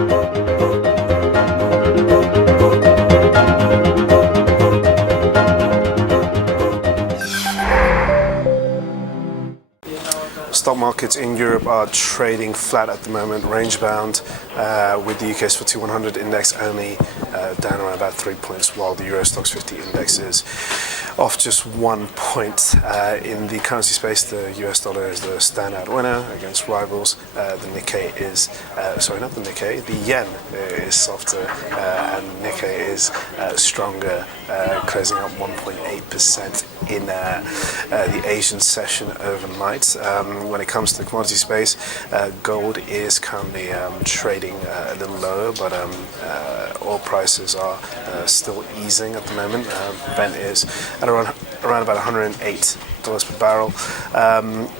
Stock markets in Europe are trading flat at the moment, range-bound, with the UK's FTSE 100 index only down around about 3 points, while the Euro Stoxx 50 index is off just 1 point. In the currency space, the US dollar is the standout winner against rivals. The Nikkei is, not the Nikkei, the yen is softer, and Nikkei is stronger, closing up 1.8% in the Asian session overnight. When it comes to the commodity space, gold is currently trading a little lower, but oil prices are still easing at the moment. Brent is at around about $108 per barrel.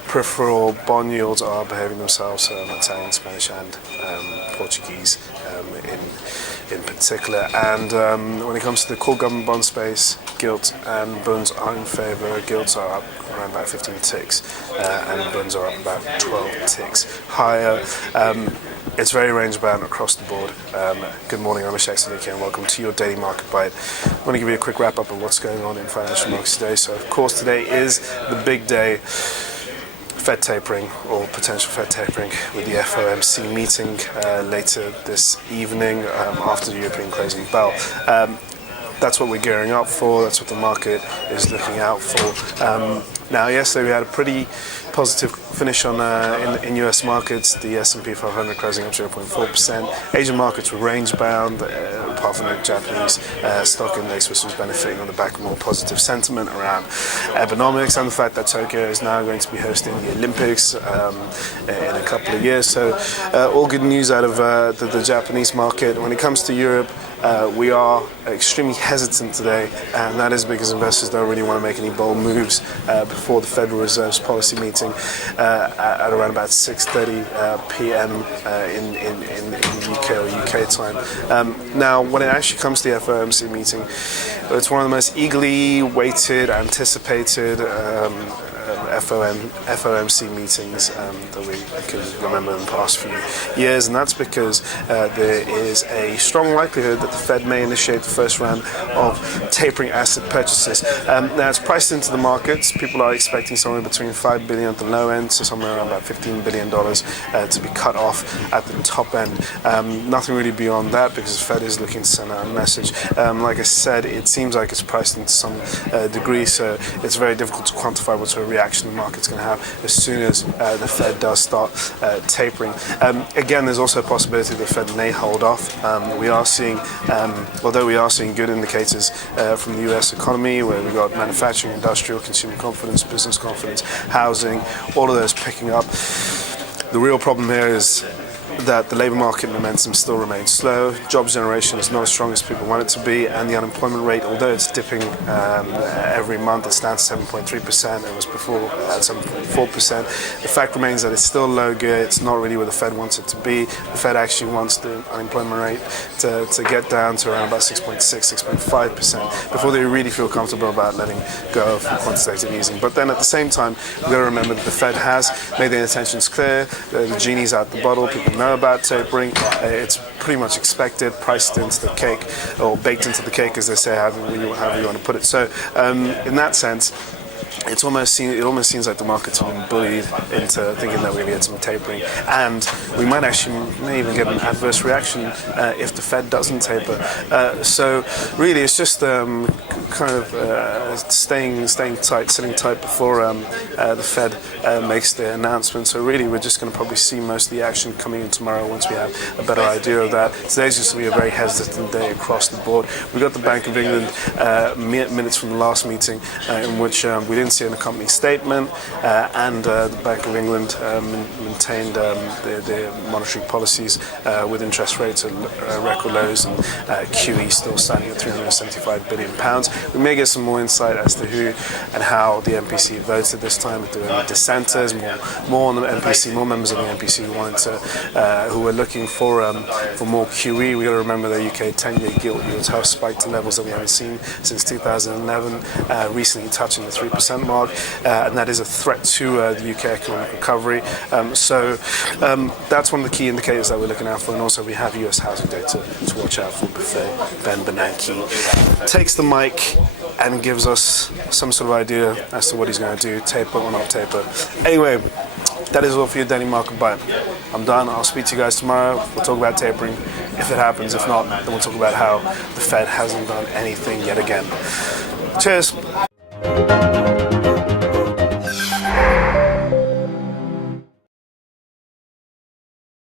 Peripheral bond yields are behaving themselves, Italian, Spanish and Portuguese in particular. And when it comes to the core government bond space, gilt and bunds are in favour. Gilts are up around about 15 ticks, and bunds are up about 12 ticks higher. It's very range-bound across the board. Good morning, I'm Ishaq, Siddiqi, and welcome to your daily market bite. I want to give you a quick wrap-up of what's going on in financial markets today. So, of course, today is the big day. Fed tapering, or potential Fed tapering, with the FOMC meeting later this evening after the European closing bell. That's what we're gearing up for. That's what the market is looking out for. Now, yesterday we had a pretty positive finish on in US markets. The S&P 500 closing up 0.4%. Asian markets were range-bound, apart from the Japanese stock index, which was benefiting on the back of more positive sentiment around economics and the fact that Tokyo is now going to be hosting the Olympics in a couple of years. So, all good news out of the Japanese market. When it comes to Europe, we are extremely hesitant today, and that is because investors don't really want to make any bold moves before the Federal Reserve's policy meeting at around about 6:30 p.m. in the UK or UK time. Now, when it actually comes to the FOMC meeting, it's one of the most eagerly waited, anticipated FOMC meetings that we can remember in the past few years, and that's because there is a strong likelihood that the Fed may initiate the first round of tapering asset purchases. Now, it's priced into the markets. People are expecting somewhere between $5 billion at the low end, so somewhere around about $15 billion to be cut off at the top end. Nothing really beyond that, because the Fed is looking to send out a message. Like I said, it seems like it's priced into some degree, so it's very difficult to quantify what sort of reaction the market's going to have as soon as the Fed does start tapering. Again, there's also a possibility the Fed may hold off. We are seeing, although we are seeing good indicators from the US economy, where we've got manufacturing, industrial, consumer confidence, business confidence, housing, all of those picking up. The real problem here is that the labour market momentum still remains slow. Jobs generation is not as strong as people want it to be, and the unemployment rate, although it's dipping every month, it's down to 7.3%. It was before at 7.4%. The fact remains that it's still low gear. It's not really where the Fed wants it to be. The Fed actually wants the unemployment rate to get down to around about 6.6, 6.5% before they really feel comfortable about letting go of quantitative easing. But then at the same time, we've got to remember that the Fed has made their intentions clear. The genie's out the bottle. People know about tapering. It's pretty much expected, priced into the cake, or baked into the cake, as they say, however you want to put it. So in that sense, it almost seems like the market's been bullied into thinking that we're going to get some tapering, and we may even get an adverse reaction if the Fed doesn't taper. So really, it's just kind of staying tight, sitting tight before the Fed makes the announcement. So really, we're just going to probably see most of the action coming in tomorrow once we have a better idea of that. Today's just going to be a very hesitant day across the board. We got the Bank of England minutes from the last meeting in which we didn't see an accompanying statement, and the Bank of England maintained their monetary policies with interest rates at record lows, and QE still standing at £375 billion. We may get some more insight as to who and how the MPC voted this time, if there were any dissenters, more on the MPC, more members of the MPC who wanted to, who were looking for more QE. We got to remember the UK 10-year gilt yields have spiked to levels that we haven't seen since 2011, recently touching the 3% 2% mark, and that is a threat to the UK economic recovery. So that's one of the key indicators that we're looking out for, and also we have US housing data to watch out for before Ben Bernanke takes the mic and gives us some sort of idea as to what he's going to do, taper or not taper. Anyway, that is all for your daily market buy. I'm done. I'll speak to you guys tomorrow. We'll talk about tapering if it happens. If not, then we'll talk about how the Fed hasn't done anything yet again. Cheers.